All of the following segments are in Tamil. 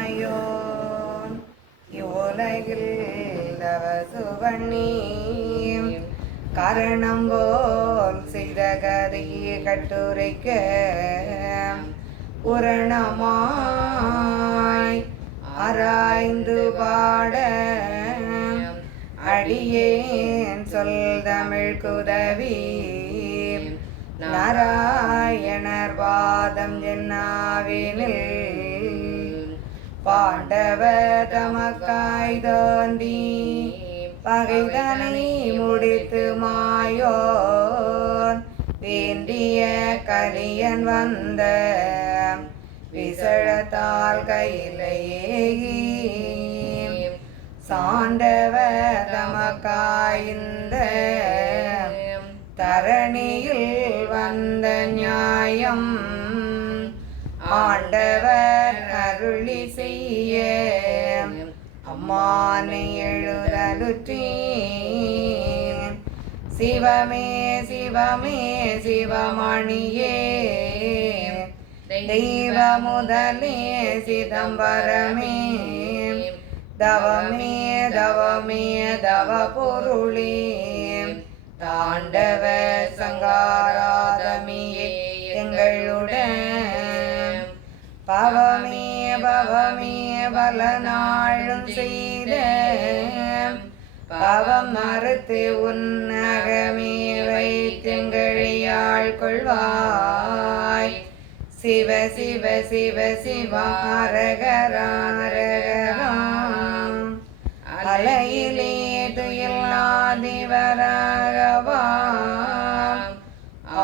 ஏரணியுமாயோன் இவ்வுலகில் தவசுவண்ணி காரணம் போல் செய்த கதை கட்டுரைக்க உரணமாய் ஆராய்ந்து பாட அடியேன் சொல் தமிழ் குதவி நாராயணர் பாதம் என்னாவினில் பாண்டவர் தமக்காய் தோன்றி பகைதனை முடித்து மாயோன் வேண்டிய கலியன் வந்த விசழத்தால் கையிலேயே சாண்டவர் தமக்காய்ந்த தரணியில் வந்த நியாயம் ஆண்டவர் அருளி செய்ய அம்மானை எழுதலுற்றேன் சிவமே சிவமே சிவமணியே தெய்வ முதலே சிதம்பரமே தவமே தவமே தவ பொருளே தாண்டவ சங்காராதமியே எங்களுடன் பவமே பவமே பல நாளும் செய்த பவம் மறுத்து உன்னகமே வைத்தெங்களையாள் கொள்வாய் சிவ சிவ சிவ சிவாரகராரகராம் அலையிலே துயில்லாதிவராகவாம்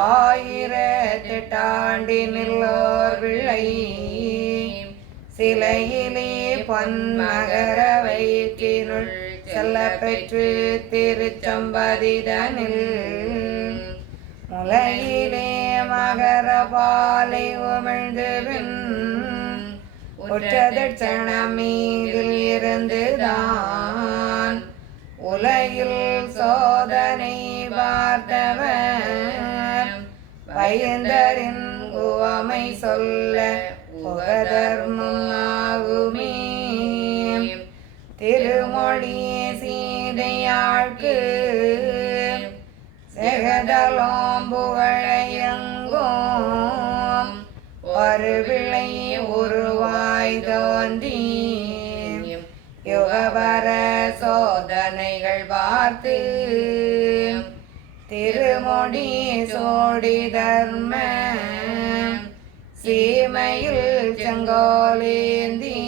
ஆயிரத்தெட்டாண்டினில்லோர் விளை சிலையிலே பொன்மகர வைத்தினுள் செல்ல பெற்று திருச்சம்பதிதனில் முலையிலே மகர பாலை உமிழ்ந்து பின் உற்றதட்சணமீதில் இருந்துதான் உலகில் சோதனை பார்த்தவர் பயந்தரின் உவமை சொல்ல உகதர்மம் ஆகுமே திருமொழி சீதையாழ்க்கு செகதலோம் புகழையங்கும் ஒரு விளை உருவாய் தோன்றி யுகவர சோதனைகள் பார்த்து திருமொழி சோடி தர்ம சீமையில் செங்கோலேந்தி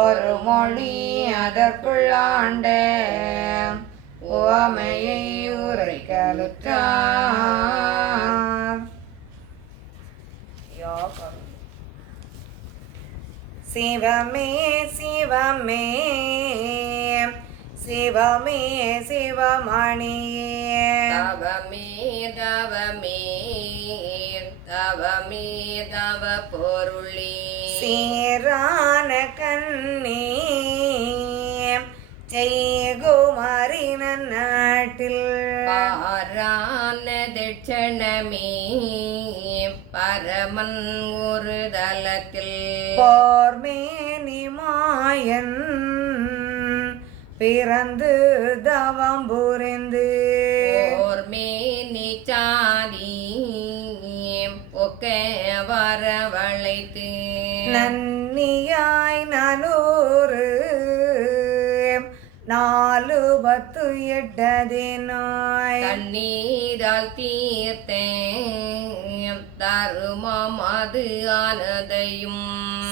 ஒரு மொழி அதற்குள்ளாண்ட உவமையை உரைக்கலுற்றார். சிவமே சிவமே சிவமே சிவமணியே தவமே தவமே தவமே தவ பொருளே சீரான கண்ணே ஜெயகுமாரின் நாட்டில் பாரான தட்சணமே பரமன் ஒரு தலத்தில் போர்மேனி மாயன் பிறந்து தவம் புரிந்து போர்மேனி சாதி ஒக்க வரவழைத்து நன்னியாய் நானூறு 4-10 நாய் தண்ணீரால் தீர்த்த தருமம் அது ஆனதையும்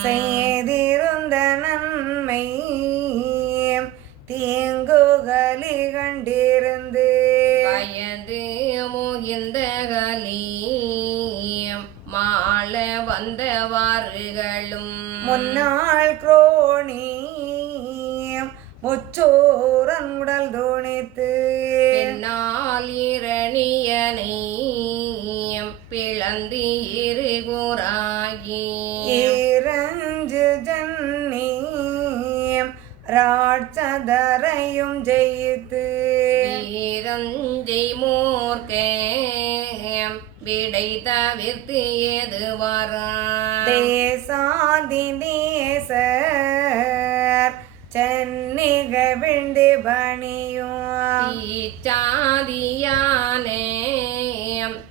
செய்திருந்த நன்மை தீங்குகளி கண்டிருந்து வயது முகிந்த கலி மாள வந்தவாறுகளும் முன்னாள் குரோணி முச்சோரன் உடல் தோணித்து பின்னால் இரணியனை பிளந்து இருகுறாகி இரஞ்சு ஜன்னி ராட்சதரையும் ஜெயித்து ஈரஞ்சை மூர்க்க விடை தவிர்த்து எது வரா தேசாதி தேசர் சென்னிக விண்டு பணியும் தீச்சாதியானே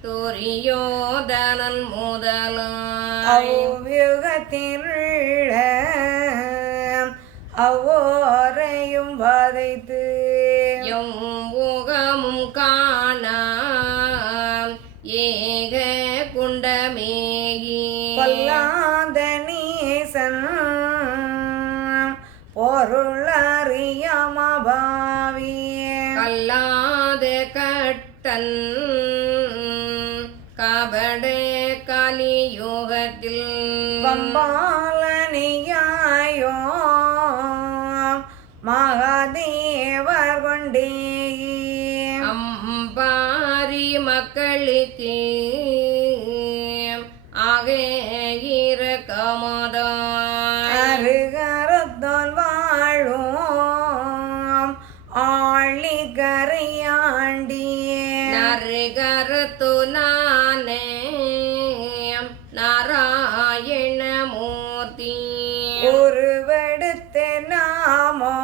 துரியோதனன் முதலாய் அவ்யுகத்தினுள்ள அவ்வோரையும் வதைத்து எவ்வுகமும் காணா ஏக குண்டமேகி கொல்லாத நீசன் பொருளறியாமபாவி கல்லாத கட்டன் கபட கலியுகத்தில் பம்பாலனியாயோ மகாதேவர் கொண்டே அம்பாரி மக்களுக்கு ஆகிற கமதாய் அருகரத்தோன் வாழும் ஆழி கரையாண்டியே நருகரத்து நானே நாராயணமூர்த்தி உருவெடுத்த நாமோ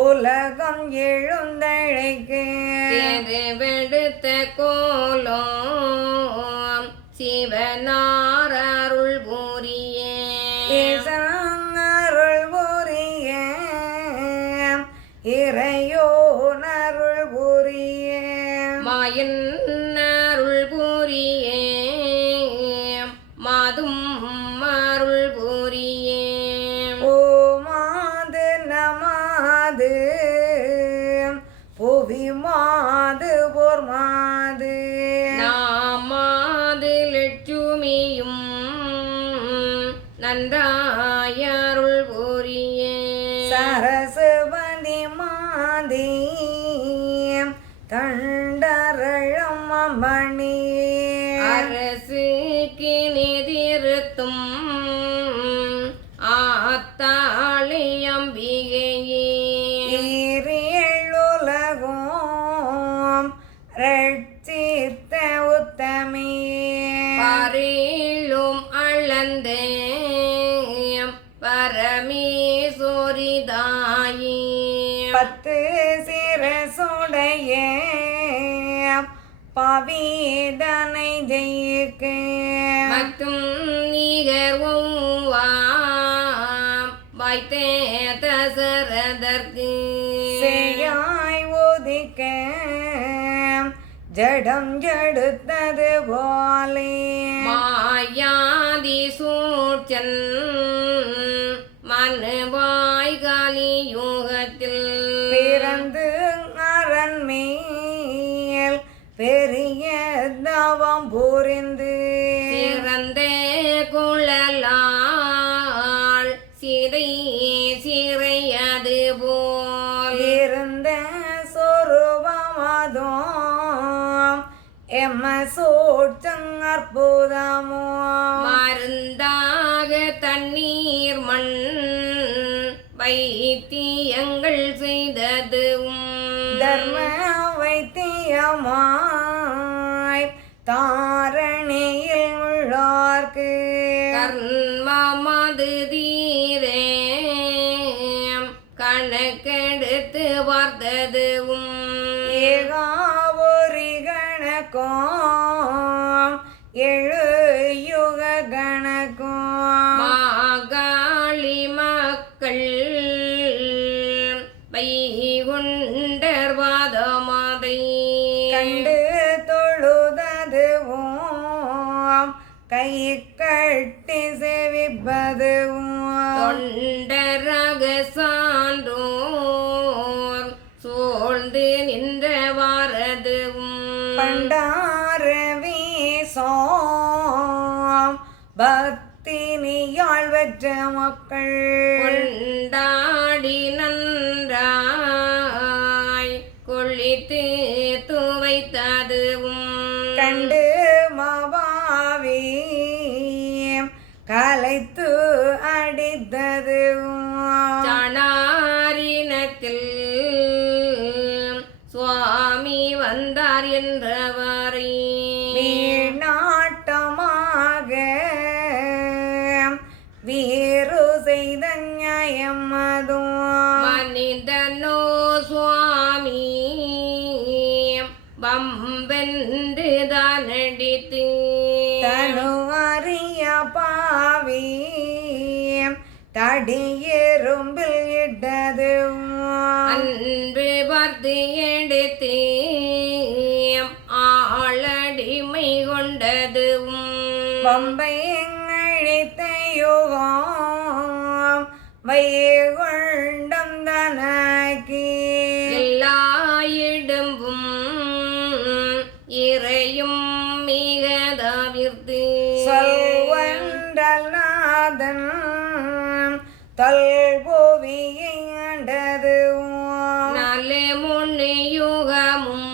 உலகம் எழுந்தழைக்கு திருவெடுத்த கோலம் சிவனாரருள் பூரியே அருள் புரிய இறையோனருள் புரிய மாயன் அருள் பூரியே மாதும் அருள் பூரியே ஓ மாது நமாது புவி மாது போர் மாது நாமாது லட்சுமியும் நன்றாயருள் பூரியே சரஸ்வதி மாதி தண்டரழம் மணி அரசுக்கு நிதிருத்தும் ஆத்தாளி அம்பிகையே ஈரேழுலகும் ரட்சித்த உத்தமியே பரிலும் அளந்த பரமேஸ்வரிதாயே பத்து சிரசுடைய பவீதனை ஜெயிக்க மற்றும் நிகர்வும் வைத்த தசரதற்கு செய்யாய் ஒதிக்க ஜடம் ஜடுத்தது போலே மாயாதி சூழ்ச்சன் மனுவாய் கலியுகத்தில் பிறந்து அரண் மேல் பெரிய தவம் புரிந்து சிறந்த குழலாள் சிதை சிறையது போல் இருந்த சொருபமதோ எம்ம சோற்றங் அற்புதமோ மருந்தாக தண்ணீர் மண் வைத்தியங்கள் செய்ததும் தர்ம வைத்தியமாய் தாரணியில் உள்ளார்க்கு கர்மமது தீரே கணக்கெடுத்து பார்த்ததும் ஏகாவொரு கணக்கும் எழு யுக கணக்கும் மாகாளி மக்கள் வைகுண்டர் வாதமாதை கண்டு தொழுததுவும் கை கட்டி செவிப்பதுவும் தொண்டரக சான்றோர் சோழ்ந்து நின்ற வாரதும் பண்டார வீசோம் பக்தினியாள் வெற்ற மக்கள் கொண்டாடி நன்றாய் கொள்ளித்து துவைத்ததுவும் கண்டு மபாவி கலைத்து அடித்ததுவும் சனாரினத்தில் சுவாமி வந்தார் என்றவாறே வீணாட்டமாக வீறு செய்த நியாயம் அதுவும் மனிதனோ சுவாமி வம்பென்று தான் அடித்து தனு அறிய பாவி தடியெரும்பில் இட்டது அன்பு பார்த்து எடுத்து ஆளடிமை கொண்டது வம்பை அழித்த யுகம் வைகுண்டம் தனக்கு எல்லா இடம்பும் இறையும் மிக தவிர்த்து சொல்வன்றல் நாதன் தொல்புவியை ஆண்டது நாலு முன்னு யுகமும்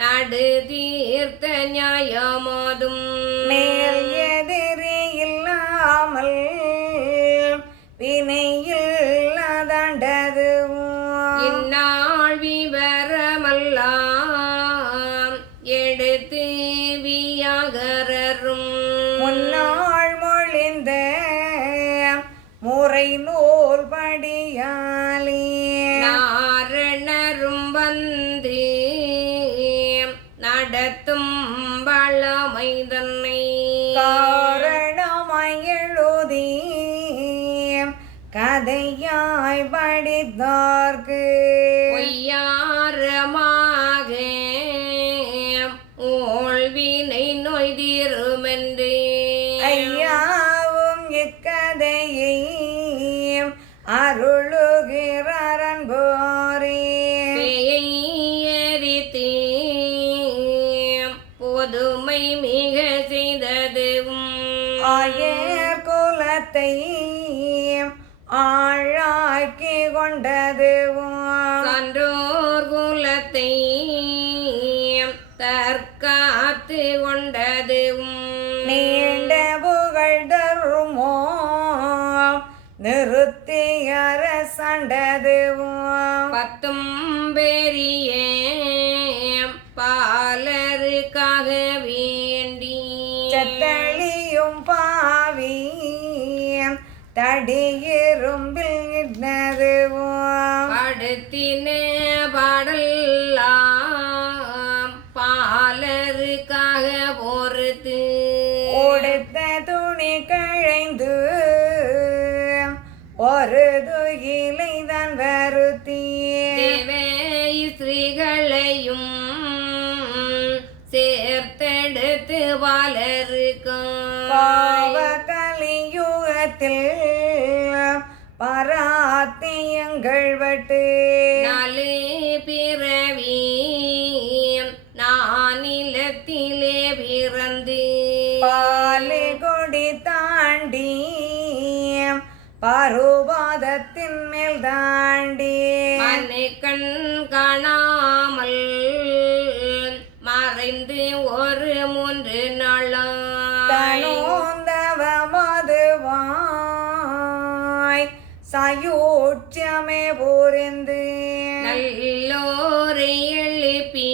நடு தீர்த்த நியாயமாதும் மேல் எதிரி இல்லாமல் வினையில் அதண்டது இந்நாள் விவரமல்லாம் எடுத்து வியாகரரும் முன்னாள் மொழிந்த முறை நூல் படியாலே நாரணரும் வந்து நடத்தும் பழமை தன்னை காரணமாய் எழுதி கதையாய் படித்தார்க்கு பொய்யாரமாக ஓழ்வினை நோய் தீருமென்று ஐயாவும் இக்கதையை அருளுகிறாரன் போரே பேயை எரித்து பொதுமை மிக செய்ததும் ஆயர் குலத்தை ஆழாக்கி கொண்டது சான்றோர் குலத்தை தற்காத்து கொண்டதும் நீண்ட புகழ் தருமோ நிறுத்தி அரசண்டது பத்தும் பெரிய பாலருக்காக வேண்டி சத்தளியும் பாவி தடியிரும்பில் இட்டது படுத்தின பாடல்லாம் பாலருக்காக பொறுத்து உடுத்த துணி கழைந்து ஒரு துயிலை தான் வருத்தி தேவை ஸ்ரீகளையும் சேர்த்தெடுத்து பாலருக்கும் பாவ கலியுகத்தில் பராத்தியங்கள் வட்டு நாலு பிறவி நானிலத்திலே பிறந்து பாலி கொடி தாண்டி பருவாதத்தின் மேல் தாண்டி மனுக்கண் காணாமல் மறைந்து ஒரு 3 நாளாய் தனோந்தவ மதுவாய் சாயூட்சமே புரிந்து நல்லோரை எழுப்பி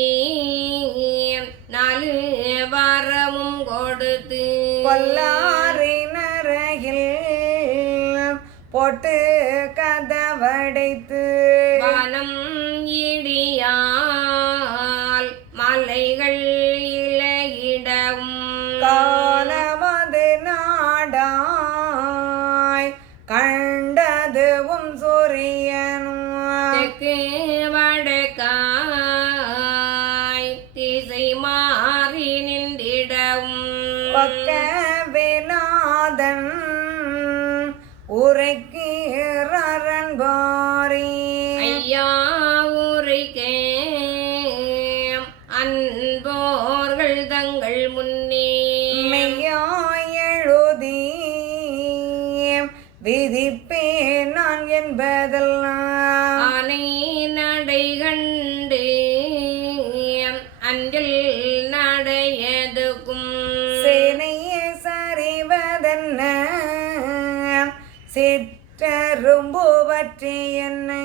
4 வாரமும் கொடுத்து கொல்லாரி நரையில் போட்டு கதவடைத்து வானம் இடியால் மலைகள் இளையிடவும் காலமது நாடாய் கண்டதுவும் சூரியனும் தெற்கு வடக்காய் திசை மாறி நின்றிடவும் பக்க விநாதன் உரைக்கிறன் பாரி ஐயா ஊரைக்கே அன்போர்கள் தங்கள் முன்னே மெய்யாய் எழுதி விதிப்பேன் நான் என்பதெல்லாம் ஆனை நடை கண்டு அன்றில் நடையதுக்கும் சேனையே சரிவதென்ன சிற்றரும்பு பற்றி என்னை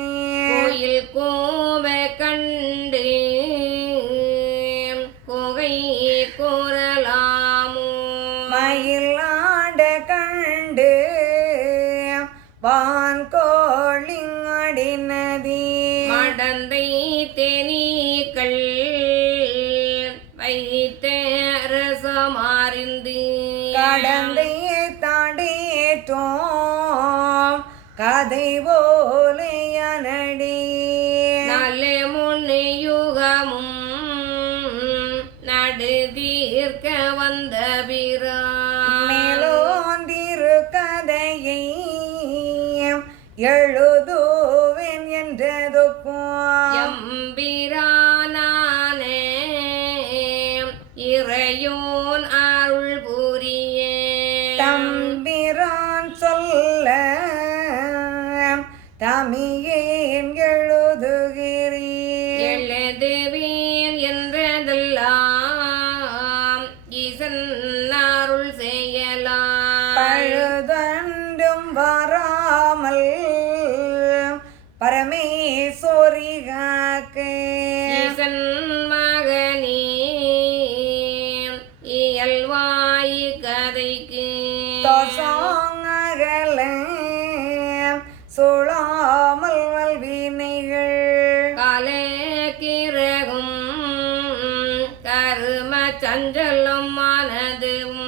கோயில் கோவ கண்டு மடு தீர்க்க வந்த பிரான் மேலோந்திரு கதையை எழுதுவேன் என்றதுக்கும் எம்பிரானானே இறையோன் அருள் புரிய தம்பிரான் சொல்ல தமியேன் எழுதுகிறேன் எழுதுவேன் என்றதெல்லாம் ஈசன் அருள் செய்யலாம் பழுதண்டும் வராமல் பரமேஸ்வரி காக்கே ஈசன் மகனே இயல்வாய் கதைக்கு தோசங்கல சுழாமல் வல்வினைகள் காலக்கிரகும் கரும சஞ்சலம் மனதும்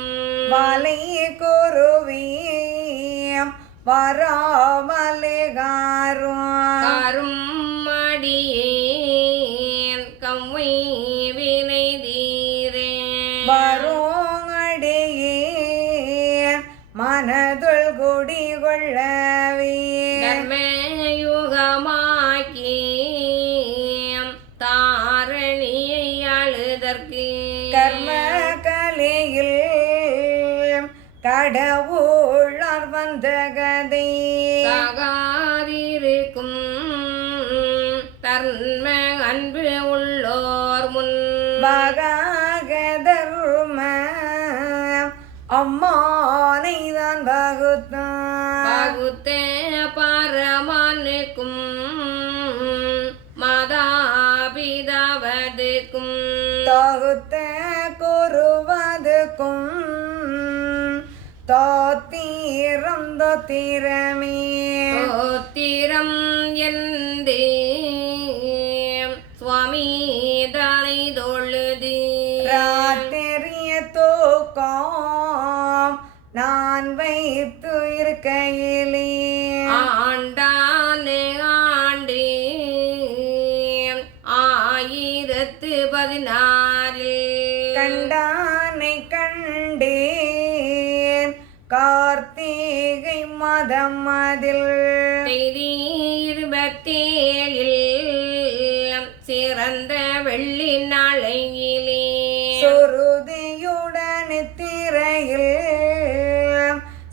வலை குருவியம் வராமலே காரும் காரும் மடியேன் கம்மை வினை தீரே வரோங்கடியேன் மனதுள் குடிகொள்ளவே தர்மயுகமாக்கி தாரணியை அழுதற்கு கர்ம கலையில் கடவுளார் வந்த கதை சாகாதிருக்கும் தர்ம அன்பு உள்ளோர் முன் வகாக தர்ம அம்மானை தான் வகுத்தான் பகுத்த பரமானுக்கும் மாதாபிதாவதுக்கும் தொகுத்த குருவதுக்கும் தோத்தீரம் தோத்திரமே தோத்திரம் எந்தே சுவாமி தானை தொழுது ராத்திரிய தூக்கம் நான் வைத்து இருக்கையிலே ஆண்டானே ஆண்டு 1016 கண்டானை கண்டேன் கார்த்திகை மதம் அதில் தேதி 27 சிறந்த வெள்ளி நாளையிலே சுருதியுடன் திரையில்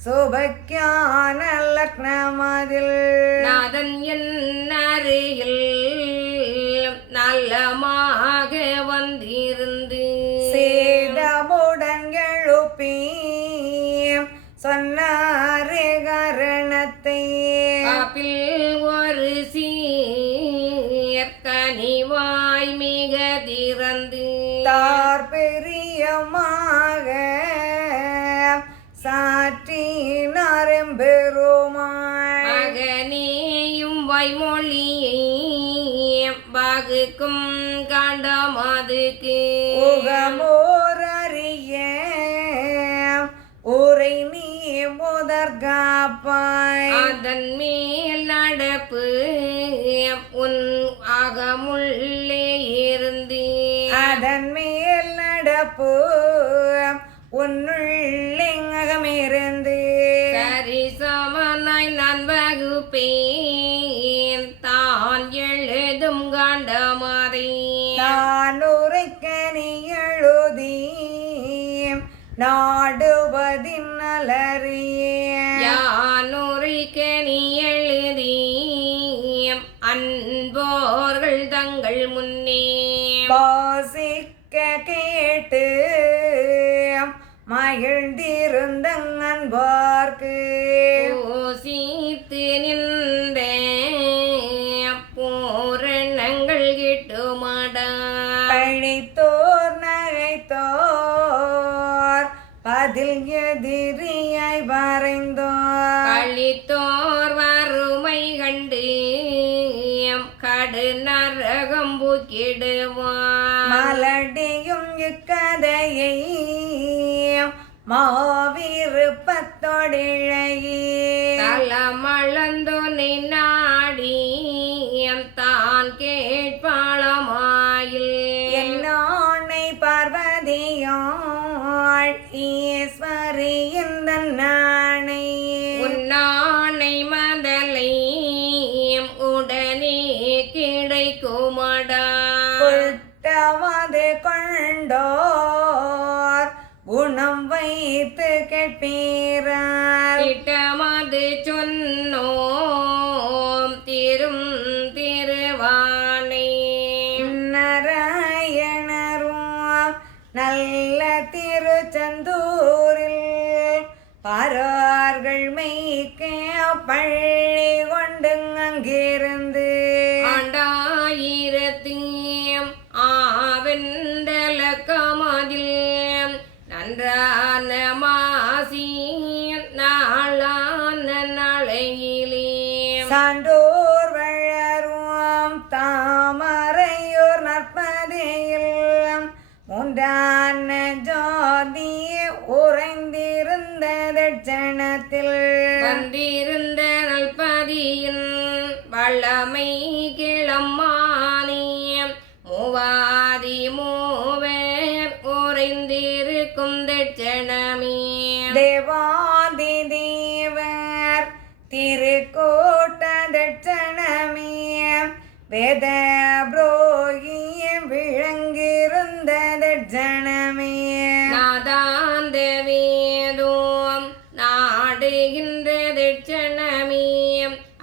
சுபக்கியான லக்னமதில் நாதன் என் அருகில் நல்லமாக வந்திருந்து சேதமுடன் எழுப்பி சொன்னாரே கரணத்தை காப்பில் ஒரு சீர்கனிவாய் மிக திறந்து தார் பெரியமாக சாற்றினாரும் பெருமாள் மகனேயும் வாய்மொழியை வகுக்கும் காண்டமாதுக்கு உகமோரறிய உரை நீ முதற்காப்பாய் அதன் மேல் நடப்பு உன் அகமுள்ளே இருந்து அதன் மேல் நடப்பு உன்னுள்ளெங்கமிருந்து சரிசமனாய் நான் வகுப்பேன் தான் எழுதும் காண்டமாதை நான் உரைக்க நீ எழுதி நாடுவதின் நலறிய யானுரைக்க நீ எழுதி அன்போர்கள் தங்கள் முன்னே வாசிக்க கேட்டு மகிழ்ந்திருந்தங்கன்பார்க்கு யோசித்து நின்ற பூரணங்கள் கிட்டுமாடா கழித்தோர் நகைத்தோர் பதில் எதிரியாய் வரைந்தோர் கழித்தோர் வறுமை கண்டு கடு நரகம் புக்கிடுவான் மலடியும் இக்கதையை மாவிருப்பத்தொடிழையே தலமளந்தோனை நாடி தான் கேட்பாளமாயில் என்னை பார்வதி கண்டோர் குணம் வைத்து கேட்பீரார் திட்டமது சொன்னோம் திரும் திருவானை நாராயணரும் நல்ல திருச்செந்தூரில் பாரார்கள் மெய்க்க பள்ளி கொண்டு அங்கிருந்து ஆண்டாயிரத்தியம் ஆவெண்டலக்கமதில் நன்றான மாசி நாளான நாளையிலே சான்றோர் வளரும் தாமரையோர் நற்பதியில் மூன்றான ஜோதி உறைந்திருந்த தட்சணத்தில் வந்திருந்த நல்பதியின் வல்லமை கிளம்மானியம் மூவாதி மூவர் உறைந்திருக்கும் தட்சணமே தேவாதி தேவர் திருக்கூட்ட தட்சணமே வேத புரோகி விளங்கிருந்த தட்சணமே நாதாந்த வேதோம் நாடுகின்ற தட்சணமே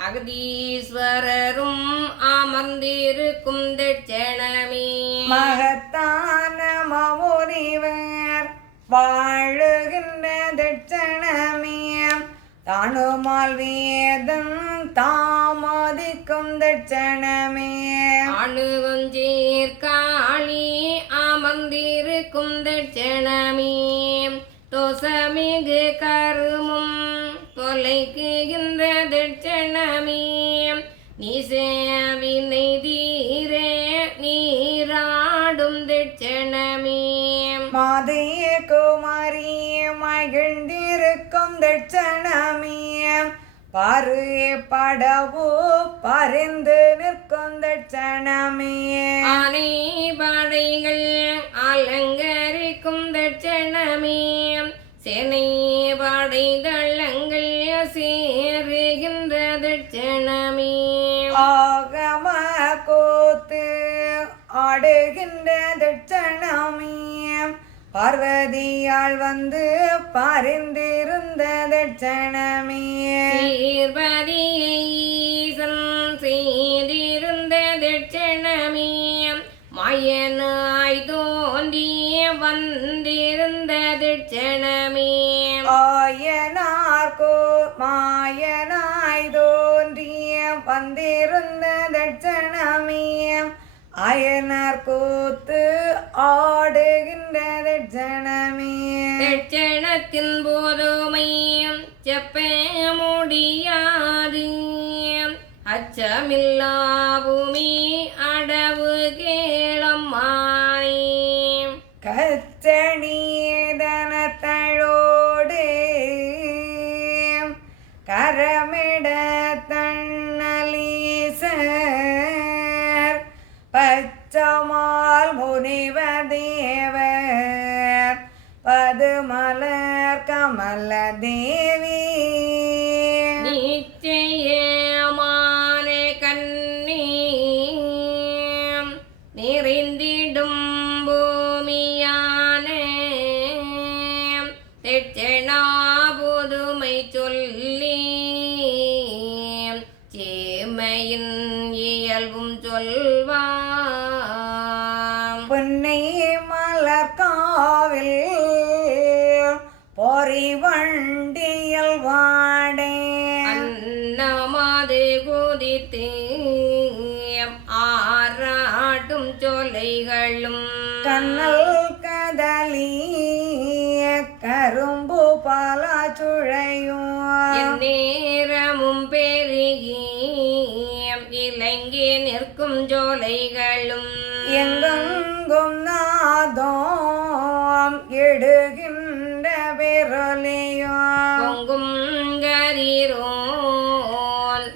அகதீஸ்வரரும் அமர்ந்திருக்கும் தட்சணமே மகத்தான மமுனிவர் வாழுகின்ற தட்சணமே தானுமால் வேதம் தாமதிக்கும் தட்சணமே அணுகுஞ்சீர் காளி அமர்ந்திருக்கும் தட்சணமே தோசமிகு கருமும் தொலைக்குகின்ற தட்சணமே நீசேவினை தீர நீராடும் தட்சணமே மாதைய குமாரி மகிழ்ந்திருக்கும் தட்சணமே பாரு படவு பறிந்து நிற்கும் தட்சணமே ஆனை படைகள் அலங்கரிக்கும் தட்சணமே சேனை படை தள்ளங்கள் சேருகின்ற தட்சணமே ஆகம கோத்து ஆடுகின்ற தட்சணமே பார்வதியால் வந்து பறிந்திருந்த தட்சணமே சீர்பதியை ஈசன் செய்திருந்த தட்சணமே மாயனாய் தோன்றிய வந்திருந்த தட்சணமே ஆயனார்கோ மாயனாய் தோன்றிய வந்திருந்த தட்சணமே அயனார் கூத்து ஆடுகின்ற தட்சணமே தட்சணத்தின் போதுமையும் செப்ப முடியாது அச்சமில்லா பூமி அடவு கேளம்மானே கச்சனீதனத்தழோடு கரமிட தன்னலீசர் பச்சமால் முனிவ தேவர் பதுமலர் கமல தேவி நிச்சயமான கண்ணே நிறைந்திடும் பூமியான தெச்சனா புதுமை சொல்லி சேமையின் இயல்பும் சொல்வாம் பொன்னை மலர்காவில் பொறி வண்டியல் வாடே அன்னமாது குதித்து ஆராட்டும் சோலைகளும் கண்ணல் கதலி கரும்பு பல சுழையும் நேரமும் பெருகி இலங்கி நிற்கும் சோலைகளும் எங்கெங்கும் நாதம் எடுகின்ற விரலியும் பொங்கும் கதிரோன்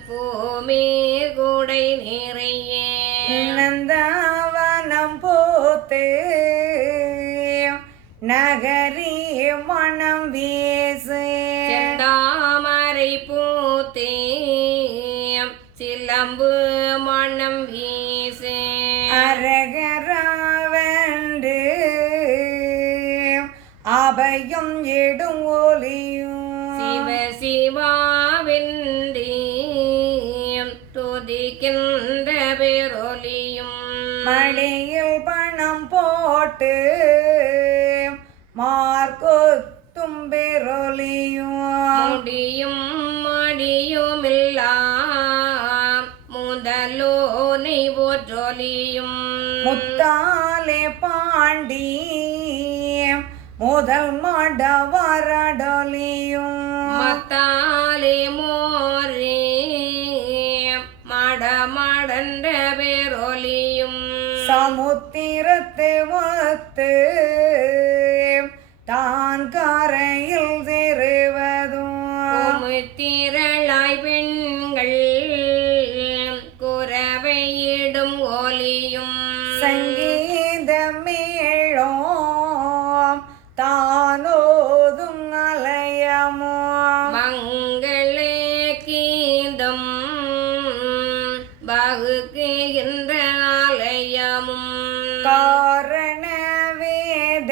பூமீர் கூடை நிறைய நந்தவனம் பூத்து நகரி மனம் வீசு செந்தாமரை பூத்தே சிலம்பு மணம் வீசு அரகரவென்று அபயம் எடும் ஒலியும் சிவ சிவாவென்றே துதிக்கின்ற பேரொலியும் மடியில் பணம் போட்டு மார்க்கொத்தும் பேரொலியும் முடியும் மடியுமில்லா முதலோனை போற்றொலியும் முத்தாலே பாண்டி முதல் மடவரடொலியும் மத்தாலே மோரே மடமடன்ற பேரொலியும் சமுத்திரத்து ஒத்து தான் கரையில் திருவதும் திரளாய் பெண்கள் குரவையிடும் ஒலியும் சங்கீத மேளம் தானோதும் அலயமோ மங்கள கீதம் வகுக்கின்ற ஆலயமும் காரண வேத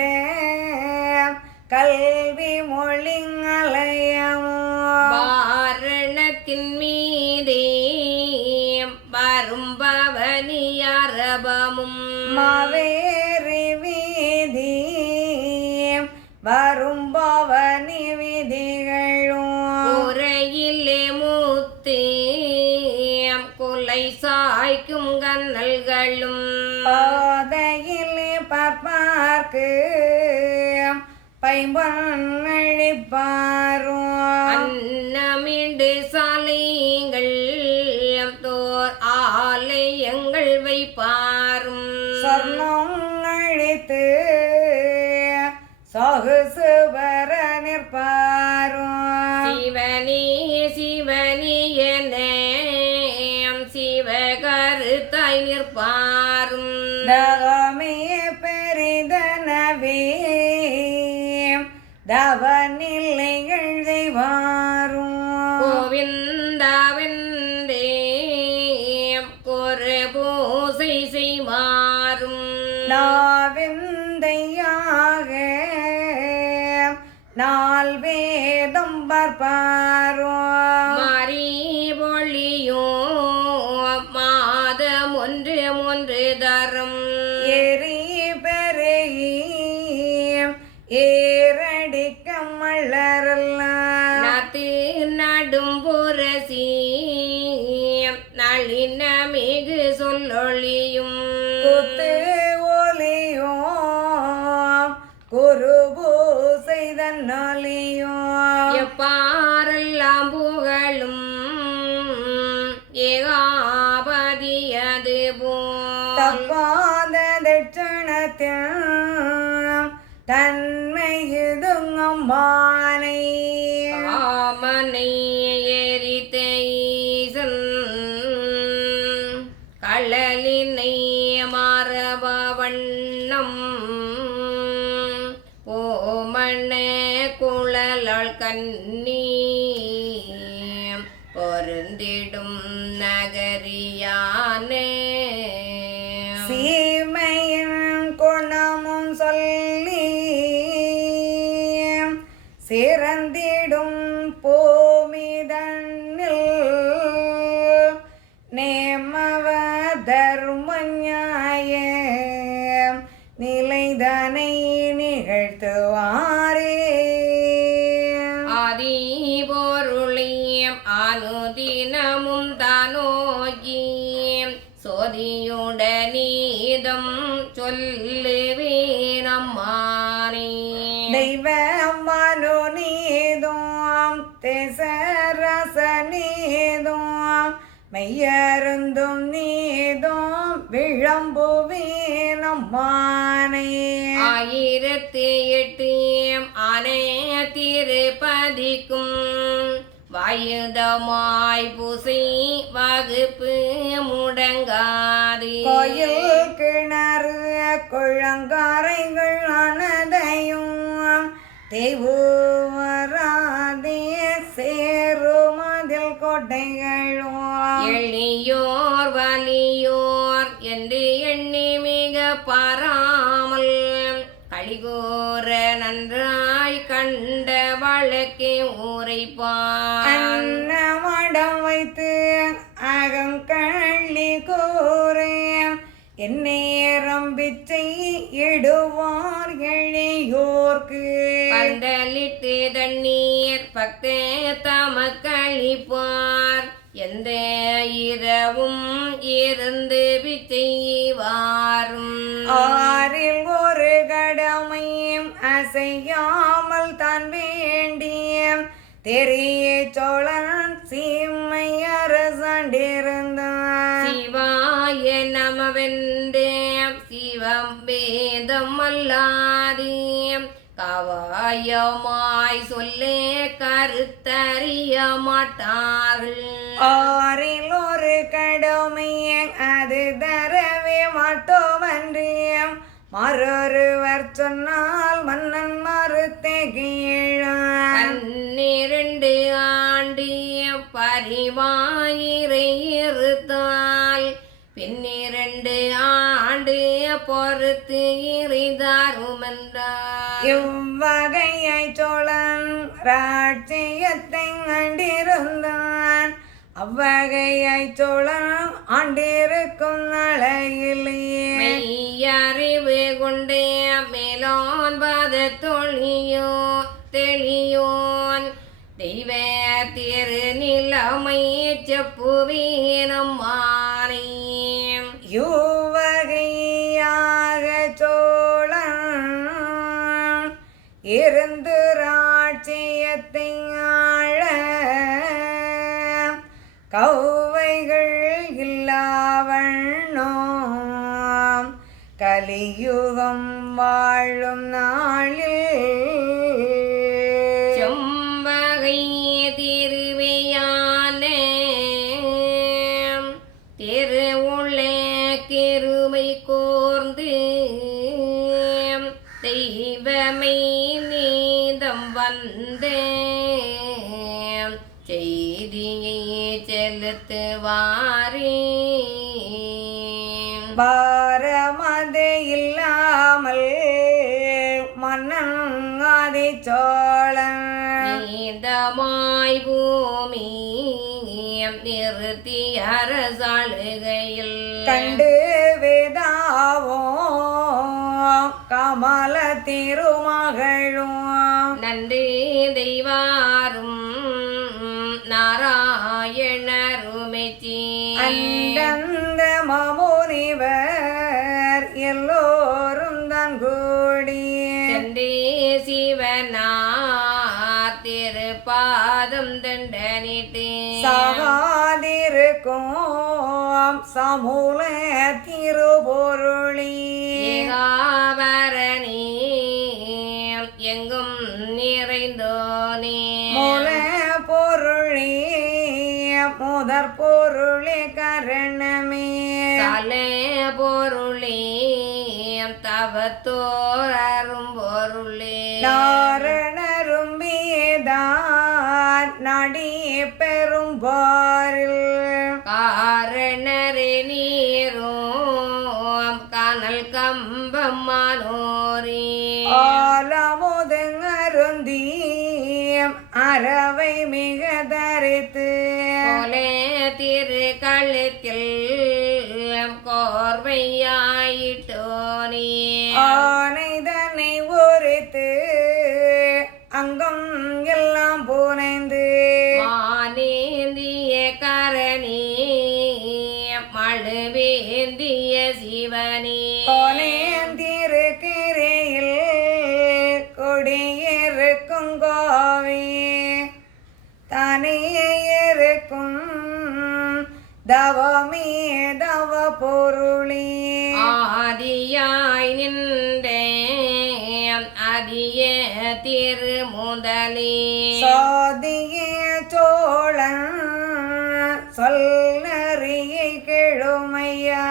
கல்வி மொழிங்கலயமோ வாரணத்தின் மீதே வரும் பவனி அரபமும் மாவேரி வீதி வரும் பவனி விதிகளும் உரையிலே மூத்தே குலை சாய்க்கும் கண்ணல்களும் பாதையிலே பார்ப்பார்க்கு பைம்பழிப்பாரும் அன்னமிடு சாலைகள் தோர் ஆலயங்கள் வைப்பாரும் சொர்ணம் அழித்து சொகுசுவர நிற்பாரும் சிவனே சிவனே என சிவகருத்தாய் நிற்பாரும் தவமே பெரிதனவே தவநிலைகள் செய்வாரும் கோவிந்தாவென்றே ஒரு பூசை செய்வாரும் நாவிந்தையாக நாள் வேதம் பார்ப்பாரும் மாறி பொழியோ மாதம் ஒன்று ஒன்று தரும் எரி பெருகி ஏரடிக்க மலரெல்லாம் நத்து நடும் புரசி நளின மிகு சொல்லொழியும் குத்து ஒலியும் குருபூசை தன்னொலியும் எப்பாரெல்லாம் புகழும் ஏகாபதியது போ தப்பாத தட்சணத்தில் தன்மை இதுங்கம்பானை ஆமனை எரித்த ஈசன் கழலினை மாறப வண்ணம் ஓமன குழலாள் கண்ணீ பொருந்திடும் நகரியானே சீமையின் குணமும் சொல்லி சிறந்திடும் பூமிதன்னில் நேமவ தர்மஞாய நிலைதனை நிகழ்த்துவாரே ஆதி பொருளையும் அனுதினமும் தானோகியும் சோதியுடனீதம் சொல்லுவேனம்மானே தெய்வம் மனு நீதும் தேசரச நீதும் மெய்யருந்தும் நீதும் விளம்புவேனம்மானே 1008 ஆனைய திருப்பதிக்கும் வாயுதமாய் பூசை வகுப்பு முடங்காது கோயில் கிணறு குழங்காரைகள் ஆனதையும் தேவுவராதே சேருமதில் கோட்டைகளும் எளியோர் வலியோர் என்று எண்ணி மிக பாராமல் கலிகூற நன்றாய் கண்ட வழக்கே உரைப்பான் அன்னமடம் வைத்து அகம் கள்ளி கூறேன் என்னேரம் பிச்சை இடுவார் எளியோர்க்கு பந்தலிட்டு தண்ணீர் பக்தே தமக்களிப்பார் எந்த இரவும் இருந்து பிச்சை வாரும் ஆறில் ஒரு கடமையும் அசையாமல் தான் வேண்டிய தெரிய சோழன் சீமை அரசாண்டிருந்தான் சிவாய நமவென்றே சிவம் வேதம் அல்லாதே கவாயமாய் சொல்லே கருத்தறிய மாட்டார்கள் ஆறில் ஒரு கடமையை அது தரவே மாட்டோமன்றே மறொருவர் சொன்னால் மன்னன் மறுத்தே கீழான் 12 ஆண்டு பரிவாயிரை இருத்தால் 12 ஆண்டு பொறுத்து இறைதாருமென்றார் இவ்வகையை சோழன் ராட்சியத்தை கண்டிருந்தான் அவ்வகையை சோழன் ஆண்டிருக்கும் நாளையிலேயே மெய்யறிவு கொண்டே மேலோன் பத தெளியோன் தெய்வ திருநிலைமை செப்புவீனம் மாறே யுவகையாக சோழன் இருந்து ராட்சியத்தை ஆழ கௌவைகள் இல்லாவண்ணோ கலியுகம் வாழும் நாளில் செம்பகை திருவையான திருவுள்ளே கிருமை கோர்ந்து தெய்வமை நீதம் வந்தே செய்தியை செலுத்துவாரே பாரமது இல்லாமல் மன்னன் ஆதி சோழன் நீதமாய் பூமி நிறுத்தி அரசாளுகையில் கண்டு வேதாவோ கமல திருமகளும் நன்றி தெய்வாரும் நாராயணருமெச்சி அந்தந்த மாமுனிவர் எல்லோரும் தான் கூடி சென்றே சிவனார் திருப்பாதம் தண்டனிட்டு சாகாதிருக்கும் சமூல திருபொருளி ஏகாபரணி எங்கும் நிறைந்தோனே மூல பொருளி முதற் பொருளி கரணமே தலை பொருளே தவத்தோர் அரும் பொருளே நாரணரும் வேதான் நடி பெரும் பாரில் காரணரே நீரோம் கனல் கம்பம் மானோரே ஆலமுதங்கருந்தி அறவை மிக தரித்து போலே திரு கழுத்தில் கோர்வையாயிட்டோனே ஆனைதனை உரித்து அங்கம் எல்லாம் புனைந்து மானேந்திய கரணி மழுவேந்திய சிவனே கோனேந்திருக்கிறையில் கொடியிருக்கும் கோவே தானே இருக்கும் தவமே தவ பொருளே ஆதியாய் நின்றேன் அதிய திருமுதலே சாதிய சோழன் சொல்லறியை கெழுமையா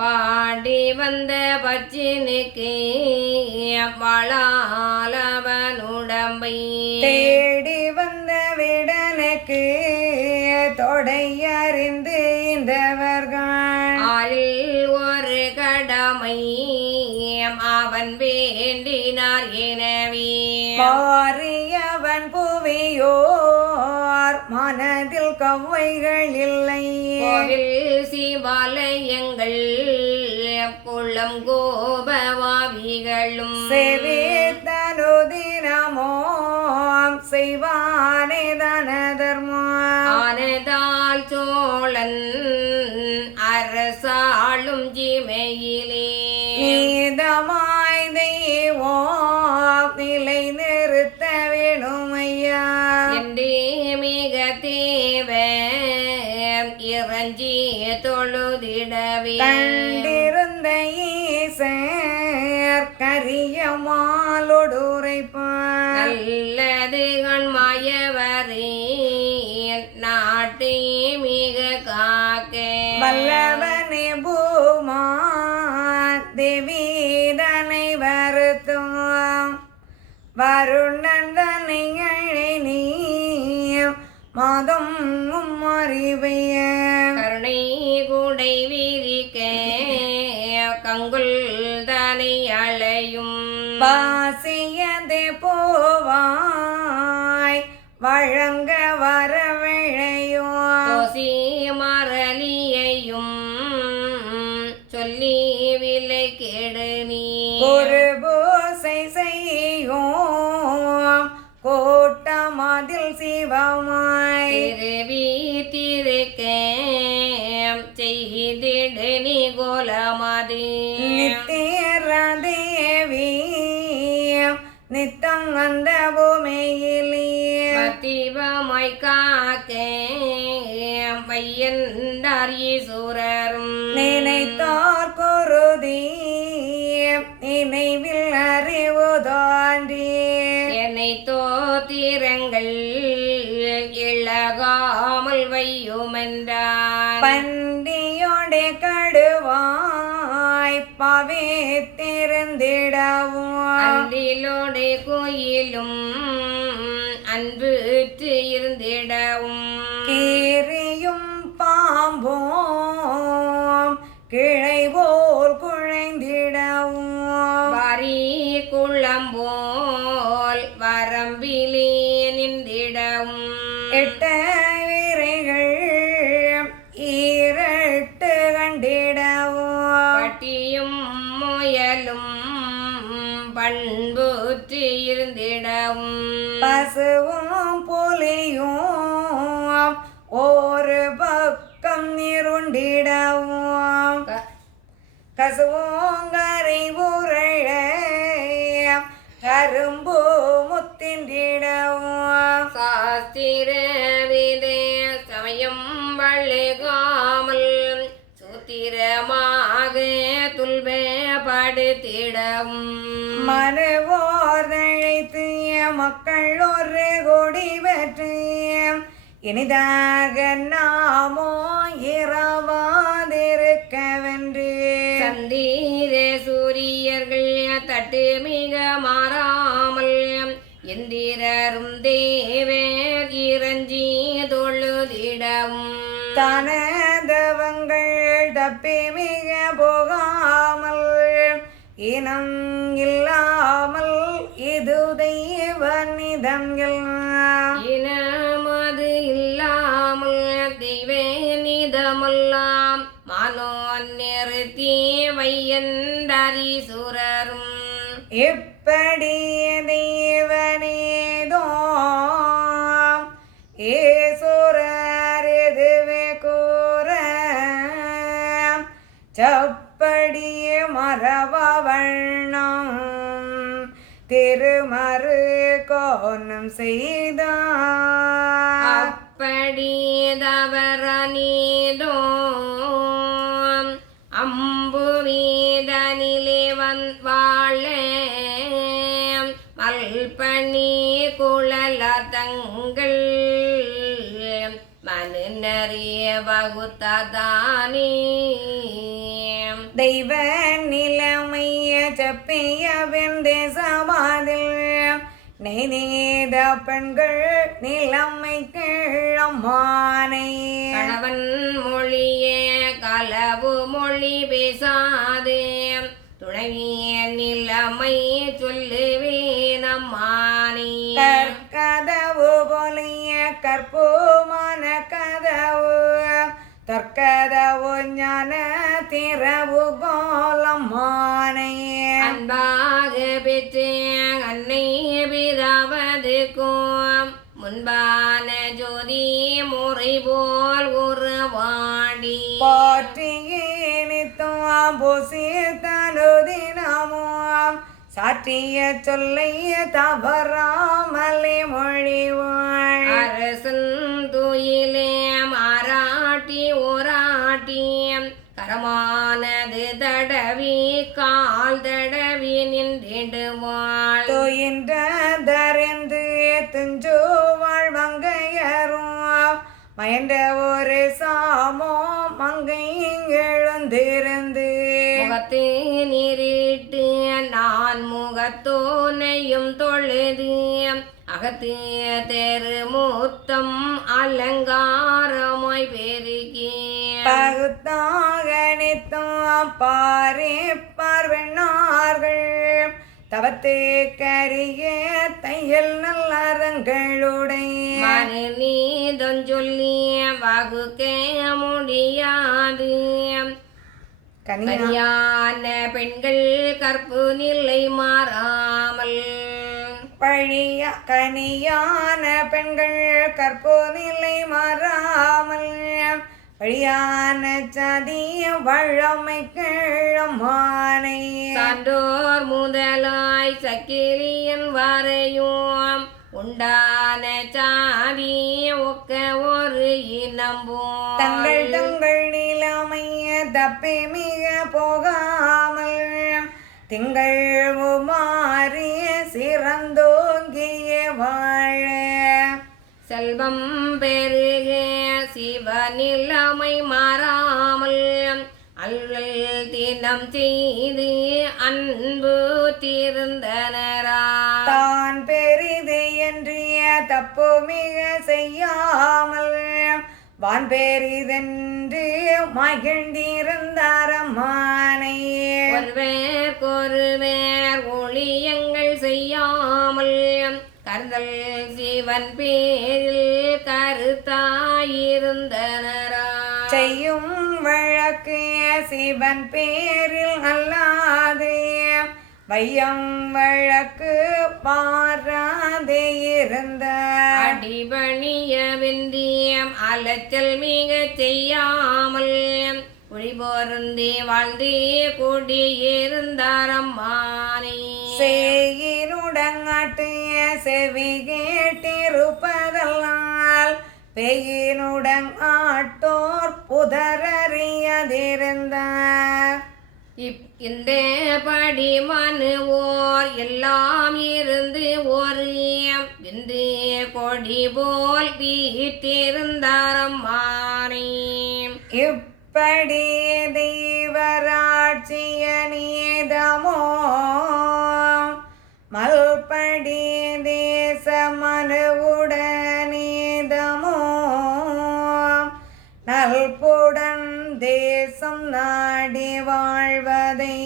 வாடி வந்த பச்சினுக்கு வளாலவனுடம்பை தேடி வந்த விடனுக்கு தொடையறிந்து இந்தவர்கள் ஆளில் ஒரு கடமை அவன் வேண்டினார் எனவே மாறியவன் புவியோர் மனதில் கவ்வைகள் இல்லை கோவில் சிவாலயங்கள் குளம் கோபவாவிகளும் செவித்தனுதினமோம் செய்வானே தன தர்மம் ஆனதால் சோழன் அரசாளும் ஜிமையிலே நீதமாய் தெய்வோம் நிலை நிறுத்த வேணுமையா என்றே மிக தேவ இறஞ்சி தொழுதிடவே கண்டிருந்த ஈசர் கரியமாலொடுரைப்பான் நல்லது கண்மாயவரே நாட்டை மிக காக்க வல்லவனே பூமா தேவீதனை வருத்தும் வருணந்தனை நீ மாதம் அறிவைய கருணை கூடை விரிக்க கங்குல் தனை அழையும் பாசியதே போவாய் வழங்க வரவிழையும் தோசி மரலியையும் சொல்லி விலை கெடு நீ ஒரு பூசை செய்யும் கோட்டமதில் சிவமாய் திருவி திருக்க செய்திடு நீ கோலமது நித்திர தேவி நித்தம் அந்த பூமியிலே மத்திவமாய் காக்க மையந்தார் ஈசுரரும் நினைத்தார் குருதி நினைவில் அறிவு தோன்றி என்னை தோத்திரங்கள் இழகாமல் வையுமென்றான் பண்டியோடே கடுவாய் பவித்திருந்திடவும் அன்றிலோடு கோயிலும் அன்பு இருந்திடவும் கீரியும் பாம்போம் கிளை போல் குழைந்திடவும் வாரி குளம்போல் வரம்பிலே நின்றிடவும் எட்ட விரைகள் ஈரட்டு கண்டிடவும் பட்டியும் முயலும் பண்புற்று இருந்திடவும் பசுவும் புலியும் ஒரு பக்கம் நிருண்டிடவும் கசுவோங்கரை உரைய கரும்பு முத்தின்றிடவும் சாஸ்திர வித சமயம் வள்ளுகாமல் சூத்திரமாக துல்ப படுத்திடவும் மனுவோர் அழைத்து மக்கள் ஒரு கொடி பெற்று இனிதாக நாமோ இரவாதிருக்கவென்று சந்தீர சூரியர்கள் தட்டு மிக மாறாமல் எந்திரரும் தேவர் இறஞ்சி தொழுதிடவும் தனதவங்கள் தப்பி மிக போகாமல் இனம் இல்லாமல் இது தெய்வ நிதங்கள் இனமது இல்லாமல் தெய்வ நிதமெல்லாம் மானோன் நிறுத்தி வையந்தரீசுரரும் இப்படி தேவனேதோ ஈசுரர் இதுவே கூற சப்படியே மரபவண்ணம் திருமறு கோணம் செய்தார் அப்படி தவறனீதோ அம்பு வீதனிலே வாழ மல்பணி குழல தங்கள் மனுநறிய வகுத்ததானே தெய்வ நிலைமைய செப்பிய வெந்தே சமாதில் நெய்த பெண்கள் நிலைமை கிழமானை கணவன் மொழியே களவு மொழி பேசாதே துணை கனவியன் நிலைமை சொல்லுவேன் அம்மானே கற்கதவு போலிய கற்போமான கதவு தற்கதவு ஞான திறவு கோலம்மானே அன்பாக பெற்று அன்னை பிதாவதுக்கும் முன்பான ஜோதி முறை போல் உருவாடி போற்றியினித்தும் புசித்தனுதினமும் சாற்றிய சொல்லை தவறாமலே மொழிவாள் அரசன் துயிலே மாறாட்டி ஓராட்டி கரமானது தடவி கால் தடவி நின்றிடுவாள் துயின்றதறிந்து துஞ்சுவாள் மங்கையரும் மயன்ற ஒரு சாமோ மங்கை எழுந்திருந்து முகத்து நீரிட்டு நான் முகத்தோனையும் தொழுது அகத்து தெரு மூத்தம் அலங்காரமாய் பெருகி பகுத்தாகணித்தும் பாரிப்பார் வெண்ணார்கள் தவத்து கரிய தையல் நல்லறங்களுடைய மனு நீதம் சொல்லி வகுக்க முடியாது கனியான பெண்கள் கற்பு நிலை மாறாமல் பழிய கனியான பெண்கள் கற்போ நிலை மாறாமல் வழியான சதிய வழமை கிழமானை சான்றோர் முதலாய் சக்கிலியன் வரையும் உண்டான சாதி ஒக்க ஒரு இனம்போல் தங்கள் தங்கள் நிலைமைய தப்பி மிக போகாமல் திங்கள் மாறிய சிறந்தோங்கிய வாழ செல்வம் பெருக சிவநிலைமை மாறாமல் அல்லல் தினம் செய்து அன்பு தீர்ந்தனரா தான் பெரிது என்றிய தப்பு மிக செய்யாமல் வான் பெரிதென்று மகிழ்ந்திருந்தாரம்மானை ஒருவர் ஒளியங்கள் செய்யாமல் கருதல் சிவன் பேரில் கருத்தாயிருந்தனரா செய்யும் வழக்கு சிவன் பேரில் அல்லாது வையம் வழக்கு பாராதே இருந்த அடிபணிய வெந்தியம் அலைச்சல் மிக செய்யாமல் குழி பொருந்தி வாழ்ந்து குடியிருந்தாரம்மானே செய்யினுடங்காட்டிய செவி கேட்டிருப்பதல்லால் பெய்யினுடன் ஆட்டோர் புதரறியதிருந்தார் இந்த படி மனுவோர் எல்லாம் இருந்து ஒரு விந்து கொடி போல் வீட்டிருந்தாரம்மானே இப்படி தெய்வராட்சிய நீதமோ மல்படி தேச மனுவுடனீதமோ நல்புடன் தேசம் நாடி வாழ்வதை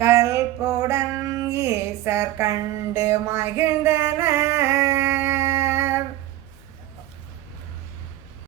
கல்புடன் ஈசர் கண்டு மகிழ்ந்தன